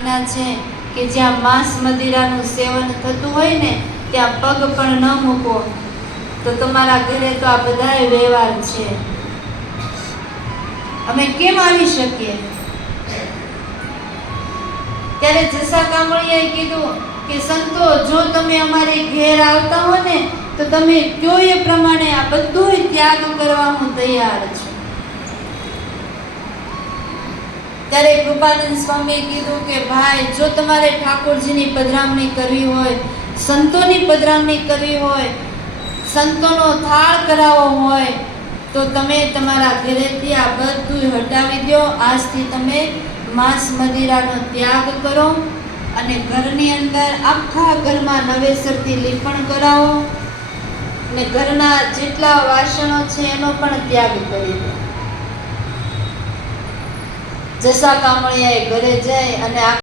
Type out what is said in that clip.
આજ્ઞા છે કે જ્યાં માંસ મદિરાનું સેવન થતું હોય ને ત્યાં પગ પણ ન મૂકો. તો તમારા ઘરે તો આ બધાય વ્યવહાર છે, અમે કેમ આવી શકીએ? ત્યારે જસા કામળિયાએ કીધું કે સંતો, જો તમે અમારે ઘેર આવતા હો ને તો તમે કયો એ પ્રમાણે આ બધું ત્યાગ કરવા હું તૈયાર છું. ત્યારે કૃપાનંદ સ્વામીએ કીધું કે ભાઈ, જો તમારે ઠાકોરજીની પધરામણી કરવી હોય, સંતોની પધરામણી કરવી હોય, સંતોનો થાળ કરાવવો હોય, તો તમે તમારા ઘરેથી આ બધું હટાવી દો. આજથી તમે માંસ મદિરાનો ત્યાગ કરો અને ઘરની અંદર આખા ઘરમાં નવેસરથી લીપણ કરાવો અને ઘરના જેટલા વાસણો છે એનો પણ ત્યાગ કરી દો. જસા કામળિયાએ ઘરે જાય અને